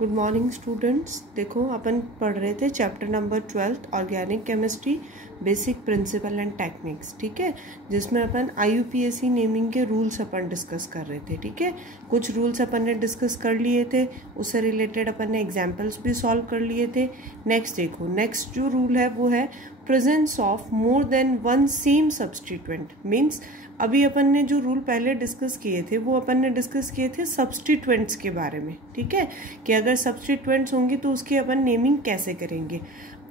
Good morning students. देखो अपन पढ़ रहे थे chapter number 12 organic chemistry basic principle and techniques, ठीक है, जिसमें अपन IUPAC नेमिंग के रूल्स अपन डिस्कस कर रहे थे। ठीक है, कुछ रूल्स अपन ने डिस्कस कर लिए थे, उससे रिलेटेड अपन ने एग्जाम्पल्स भी सॉल्व कर लिए थे। नेक्स्ट देखो, नेक्स्ट जो रूल है वो है presence of more than one same substituent. Means अभी अपन ने जो रूल पहले डिस्कस किए थे वो अपन ने डिस्कस किए थे सब्स्टिट्यूएंट्स के बारे में। ठीक है, कि अगर सब्स्टिट्यूएंट्स होंगी तो उसकी अपन नेमिंग कैसे करेंगे।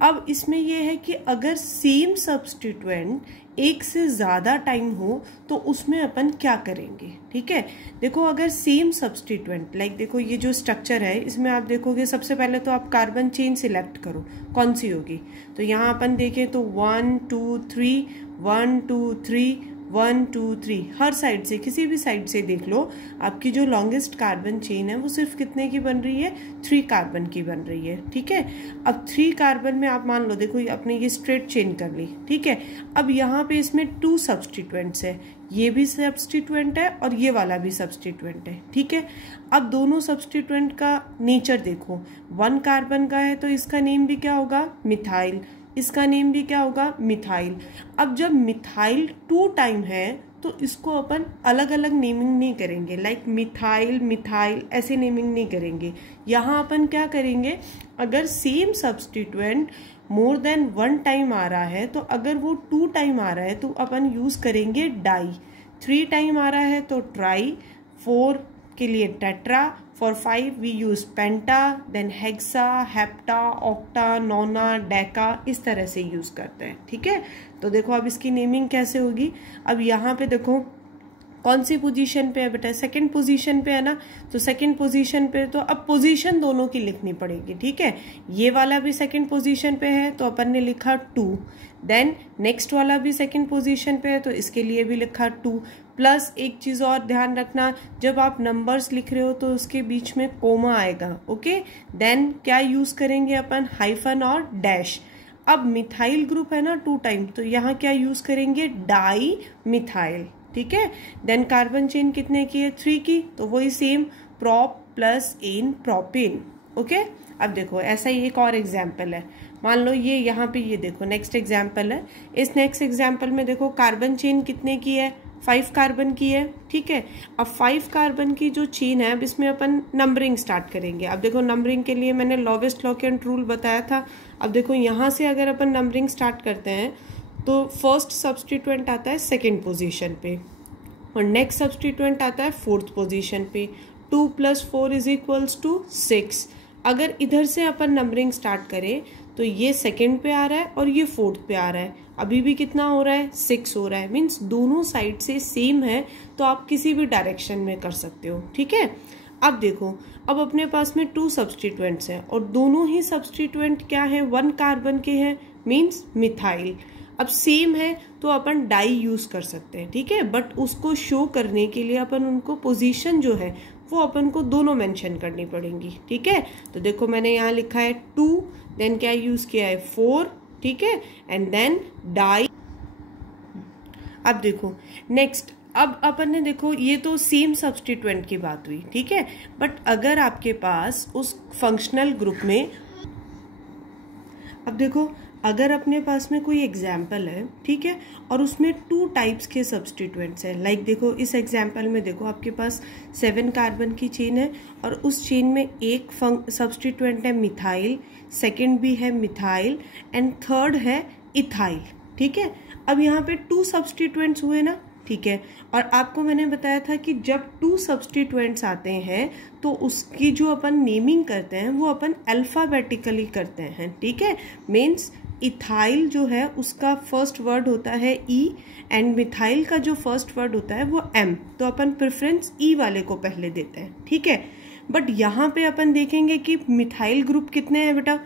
अब इसमें यह है कि अगर सेम सब्स्टिट्यूएंट एक से ज्यादा टाइम हो तो उसमें अपन क्या करेंगे। ठीक है, देखो अगर सेम सब्स्टिट्यूएंट लाइक देखो ये जो स्ट्रक्चर है इसमें आप देखोगे सबसे पहले तो आप कार्बन चेन सिलेक्ट करो कौन सी होगी। तो यहाँ अपन देखें तो 1 2 3 1 2 3 1 2 3 हर साइड से किसी भी साइड से देख लो आपकी जो लॉन्गेस्ट कार्बन चेन है वो सिर्फ कितने की बन रही है, 3 कार्बन की बन रही है। ठीक है, अब 3 कार्बन में आप मान लो देखो आपने ये स्ट्रेट चेन कर ली। ठीक है, अब यहाँ पे इसमें 2 सब्स्टिट्यूएंट्स है, ये भी सब्स्टिट्यूएंट है और ये वाला भी सब्स्टिट्यूएंट है। ठीक है, अब दोनों सब्स्टिट्यूएंट का नेचर देखो, 1 कार्बन का है तो इसका नेम भी क्या होगा, मिथाइल, इसका नेम भी क्या होगा, मिथाइल। अब जब मिथाइल 2 टाइम है तो इसको अपन अलग अलग नेमिंग नहीं करेंगे, लाइक मिथाइल मिथाइल ऐसे नेमिंग नहीं करेंगे। यहाँ अपन क्या करेंगे, अगर same substituent more than 1 time आ रहा है तो अगर वो 2 टाइम आ रहा है तो अपन यूज करेंगे डाई, 3 टाइम आ रहा है तो ट्राई, 4 के लिए tetra, for 5 we use penta, then hexa, hepta, octa, nona, deca, इस तरह से यूज करते हैं। ठीक है, तो देखो अब इसकी नेमिंग कैसे होगी। अब यहाँ पे देखो कौन सी पोजीशन पे है बेटा, सेकंड पोजीशन पे है ना, तो सेकंड पोजीशन पे तो अब पोजीशन दोनों की लिखनी पड़ेगी। ठीक है, ये वाला भी सेकंड पोजीशन पे है तो अपन ने लिखा 2, देन नेक्स्ट वाला भी सेकंड पोजीशन पे है तो इसके लिए भी लिखा 2, प्लस एक चीज और ध्यान रखना, जब आप नंबर्स लिख रहे हो तो उसके बीच में कोमा आएगा। ओके, देन क्या यूज करेंगे अपन, हाइफन और डैश। अब मिथाइल ग्रुप है ना 2 टाइम, तो यहाँ क्या यूज करेंगे, डाई मिथाइल। ठीक है, देन कार्बन चेन कितने की है, 3 की, तो वही same prop plus ane propane. Okay, अब देखो ऐसा ही एक और एग्जाम्पल है, मान लो ये यहाँ पे ये देखो नेक्स्ट एग्जाम्पल है। इस नेक्स्ट एग्जाम्पल में देखो कार्बन चेन कितने की है, 5 कार्बन की है। ठीक है, अब 5 कार्बन की जो चेन है अब इसमें अपन नंबरिंग स्टार्ट करेंगे। अब देखो नंबरिंग के लिए मैंने लोवेस्ट लॉकेंट रूल बताया था। अब देखो यहाँ से अगर अपन नंबरिंग स्टार्ट करते हैं तो फर्स्ट सब्स्टिट्यूएंट आता है सेकेंड पोजीशन पे और नेक्स्ट सब्स्टिट्यूएंट आता है 4th पोजीशन पे। 2 + 4 = 6। अगर इधर से अपन नंबरिंग स्टार्ट करें तो ये सेकेंड पे आ रहा है और ये 4th पे आ रहा है, अभी भी कितना हो रहा है, 6 हो रहा है। मीन्स दोनों साइड से सेम है तो आप किसी भी डायरेक्शन में कर सकते हो। ठीक है, अब देखो अब अपने पास में 2 सब्स्टिट्यूएंट्स हैं और दोनों ही सब्स्टिट्यूएंट क्या है, 1 कार्बन के हैं, मीन्स मिथाइल। अब सेम है तो अपन डाई यूज कर सकते हैं। ठीक है, बट उसको शो करने के लिए अपन उनको पोजीशन जो है वो अपन को दोनों मेंशन करनी पड़ेंगी। ठीक है, तो देखो मैंने यहाँ लिखा है 2, देन क्या यूज किया है 4, ठीक है, एंड देन डाई। अब देखो नेक्स्ट, अब अपन ने देखो ये तो सेम सब्स्टिट्यूएंट की बात हुई। ठीक है, बट अगर आपके पास उस फंक्शनल ग्रुप में, अब देखो अगर अपने पास में कोई एग्जाम्पल है, ठीक है, और उसमें 2 टाइप्स के सब्स्टिट्यूएंट्स हैं, लाइक देखो इस एग्जाम्पल में देखो आपके पास 7 कार्बन की चेन है और उस चेन में एक सब्स्टिट्यूएंट है मिथाइल, सेकंड भी है मिथाइल एंड थर्ड है इथाइल। ठीक है, अब यहाँ पे 2 सब्स्टिट्यूएंट्स हुए ना। ठीक है, और आपको मैंने बताया था कि जब 2 सब्स्टिट्यूएंट्स आते हैं तो उसकी जो अपन नेमिंग करते हैं वो अपन अल्फाबेटिकली करते हैं। ठीक है, मीन्स इथाइल जो है उसका फर्स्ट वर्ड होता है ई एंड मिथाइल का जो फर्स्ट वर्ड होता है वो एम, तो अपन प्रेफरेंस ई वाले को पहले देते हैं। ठीक है, बट यहाँ पे अपन देखेंगे कि मिथाइल ग्रुप कितने हैं बेटा,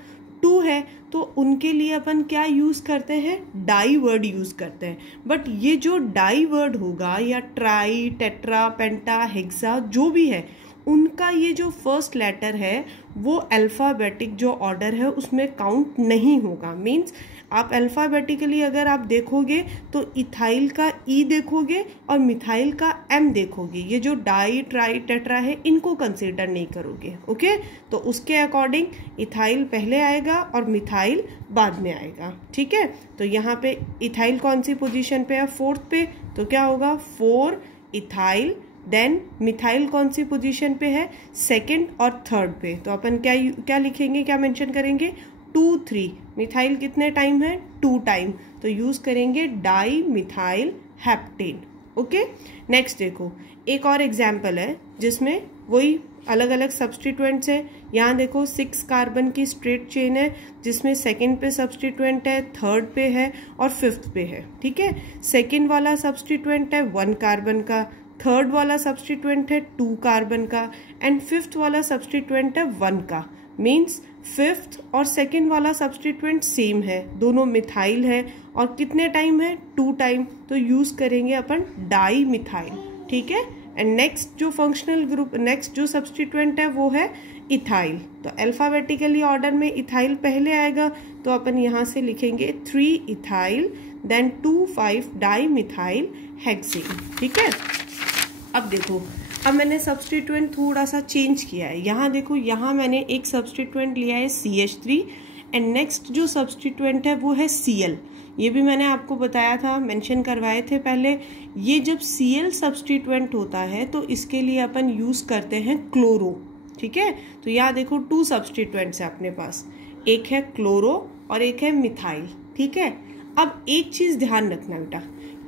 2 है, तो उनके लिए अपन क्या यूज करते हैं, डाई वर्ड यूज करते हैं। बट ये जो डाई वर्ड होगा या ट्राई, टेट्रा, पेंटा, हेक्सा जो भी है उनका ये जो फर्स्ट लेटर है वो अल्फ़ाबेटिक जो ऑर्डर है उसमें काउंट नहीं होगा। मीन्स आप अल्फ़ाबेटिकली अगर आप देखोगे तो इथाइल का ई देखोगे और मिथाइल का एम देखोगे, ये जो डाई ट्राई टेट्रा है इनको कंसीडर नहीं करोगे। ओके, तो उसके अकॉर्डिंग इथाइल पहले आएगा और मिथाइल बाद में आएगा। ठीक है, तो यहाँ पे इथाइल कौन सी पोजीशन पे है? 4th पे, तो क्या होगा 4 इथाइल। देन मिथाइल कौन सी पोजीशन पे है? 2nd और 3rd पे, तो अपन क्या लिखेंगे, क्या मेंशन करेंगे? 2 3। मिथाइल कितने टाइम है? 2 टाइम, तो यूज करेंगे di methyl heptane. Okay, next देखो एक और एग्जाम्पल है जिसमें वही अलग अलग सब्सटीट्यूएंट्स है। यहाँ देखो 6 कार्बन की स्ट्रेट चेन है जिसमें 2nd पे सब्सटीट्यूएंट है, 3rd पे है और 5th पे है। ठीक है, 2nd वाला सब्सटीट्यूएंट है 1 कार्बन का, 3rd वाला सब्सटीट्यूएंट है 2 कार्बन का एंड 5th वाला सब्सटीट्यूएंट है 1 का। मीन्स 5th और 2nd वाला सब्सटीट्यूएंट सेम है, दोनों मिथाइल है और कितने टाइम है? 2 टाइम, तो यूज करेंगे अपन डाई मिथाइल। ठीक है, एंड नेक्स्ट जो फंक्शनल ग्रुप, नेक्स्ट जो सब्सटीट्यूएंट है वो है इथाइल। तो अल्फाबेटिकली ऑर्डर में इथाइल पहले आएगा, तो अपन यहाँ से लिखेंगे 3 ethyl then 2 5 di methyl hexane. ठीक है, अब देखो अब मैंने सब्सटीट्यूएंट थोड़ा सा चेंज किया है। यहाँ देखो, यहाँ मैंने एक सब्सटीट्यूएंट लिया है CH3 एंड नेक्स्ट जो सब्सटीट्यूएंट है वो है Cl। ये भी मैंने आपको बताया था, मेंशन करवाए थे पहले। ये जब Cl सब्सटीट्यूएंट होता है तो इसके लिए अपन यूज करते हैं क्लोरो। ठीक है, तो यहाँ देखो 2 सब्सटीट्यूएंट्स है अपने पास, एक है क्लोरो और एक है मिथाइल। ठीक है, अब एक चीज ध्यान रखना बेटा,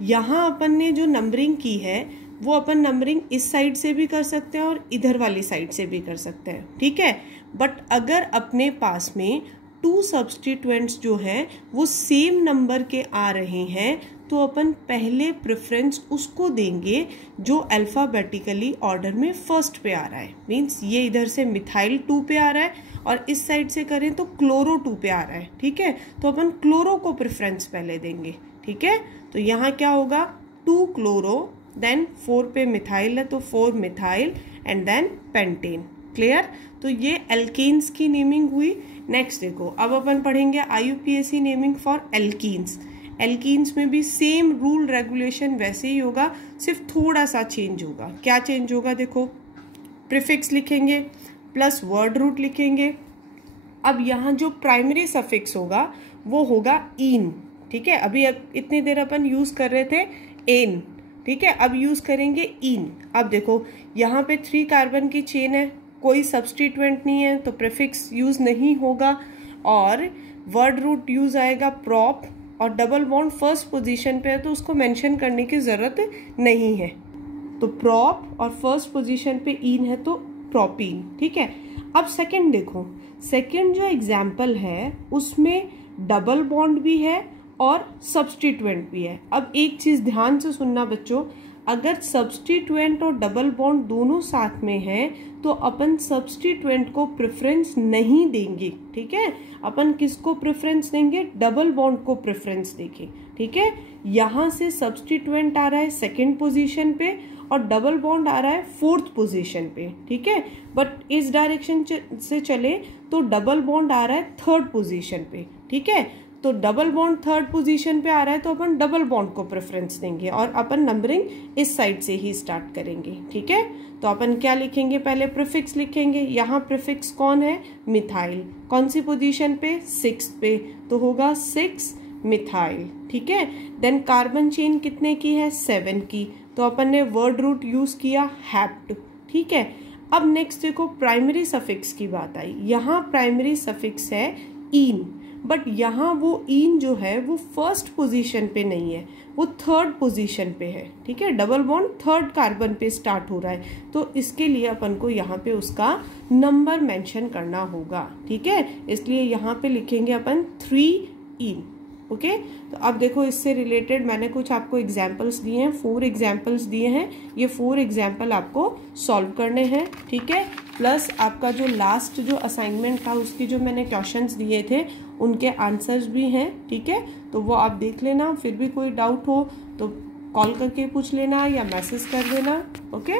यहाँ अपन ने जो नंबरिंग की है वो अपन नंबरिंग इस साइड से भी कर सकते हैं और इधर वाली साइड से भी कर सकते हैं। ठीक है, बट अगर अपने पास में 2 सब्सटीट्यूएंट्स जो हैं वो सेम नंबर के आ रहे हैं तो अपन पहले प्रेफरेंस उसको देंगे जो अल्फाबेटिकली ऑर्डर में फर्स्ट पे आ रहा है। मीन्स ये इधर से मिथाइल 2 पे आ रहा है और इस साइड से करें तो क्लोरो 2 पे आ रहा है। ठीक है, तो अपन क्लोरो को प्रेफरेंस पहले देंगे। ठीक है, तो यहाँ क्या होगा 2 क्लोरो देन 4 पे मिथाइल है तो 4 methyl and then pentane. Clear, तो ये एल्केन्स की नेमिंग हुई। नेक्स्ट देखो, अब अपन पढ़ेंगे IUPAC naming for alkenes. Alkenes में भी सेम रूल रेगुलेशन वैसे ही होगा, सिर्फ थोड़ा सा चेंज होगा। क्या चेंज होगा? देखो, प्रीफिक्स लिखेंगे प्लस वर्ड रूट लिखेंगे। अब यहाँ जो प्राइमरी सफिक्स होगा वो होगा इन। ठीक है, अभी इतनी देर अपन यूज कर रहे थे एन। ठीक है, अब यूज करेंगे इन। अब देखो यहाँ पे 3 कार्बन की चेन है, कोई सब्सटीट्यूएंट नहीं है तो प्रीफिक्स यूज नहीं होगा और वर्ड रूट यूज आएगा प्रॉप, और डबल बॉन्ड फर्स्ट पोजीशन पे है तो उसको मेंशन करने की जरूरत नहीं है। तो प्रॉप और फर्स्ट पोजीशन पे इन है तो प्रोपीन। ठीक है, अब सेकंड देखो, सेकंड जो एग्जाम्पल है उसमें डबल बॉन्ड भी है और सब्सटीट्यूएंट भी है। अब एक चीज ध्यान से सुनना बच्चों, अगर सब्सटीट्यूएंट और डबल बॉन्ड दोनों साथ में है तो अपन सब्सटीट्यूएंट को प्रेफरेंस नहीं देंगे। ठीक है, अपन किसको प्रेफरेंस देंगे? डबल बॉन्ड को प्रेफरेंस देंगे। ठीक है, यहाँ से सब्सटीट्यूएंट आ रहा है 2nd पोजीशन पे और डबल बॉन्ड आ रहा है 4th पोजीशन पे। ठीक है, बट इस डायरेक्शन से चले तो डबल बॉन्ड आ रहा है 3rd पोजीशन पे। ठीक है, तो डबल बॉन्ड 3rd पोजीशन पे आ रहा है तो अपन डबल बॉन्ड को प्रेफरेंस देंगे और अपन नंबरिंग इस साइड से ही स्टार्ट करेंगे। ठीक है, तो अपन क्या लिखेंगे? पहले प्रीफिक्स लिखेंगे। यहाँ प्रीफिक्स कौन है? मिथाइल। कौन सी पोजीशन पे? 6th पे, तो होगा 6 मिथाइल। ठीक है, देन कार्बन चेन कितने की है? 7 की, तो अपन ने वर्ड रूट यूज किया हैप्ट। ठीक है, अब नेक्स्ट देखो प्राइमरी सफिक्स की बात आई। यहाँ प्राइमरी सफिक्स है इन, बट यहाँ वो इन जो है वो फर्स्ट पोजीशन पे नहीं है, वो 3rd पोजीशन पे है। ठीक है, डबल बॉन्ड 3rd कार्बन पे स्टार्ट हो रहा है तो इसके लिए अपन को यहाँ पे उसका नंबर मेंशन करना होगा। ठीक है, इसलिए यहाँ पे लिखेंगे अपन 3 इन। ओके, तो अब देखो इससे रिलेटेड मैंने कुछ आपको एग्जाम्पल्स दिए हैं, 4 एग्जाम्पल्स दिए हैं। ये 4 एग्जाम्पल आपको सॉल्व करने हैं। ठीक है, प्लस आपका जो लास्ट जो असाइनमेंट था उसके जो मैंने क्वेश्चंस दिए थे उनके आंसर्स भी हैं। ठीक है, तो वो आप देख लेना, फिर भी कोई डाउट हो तो कॉल करके पूछ लेना या मैसेज कर देना। ओके।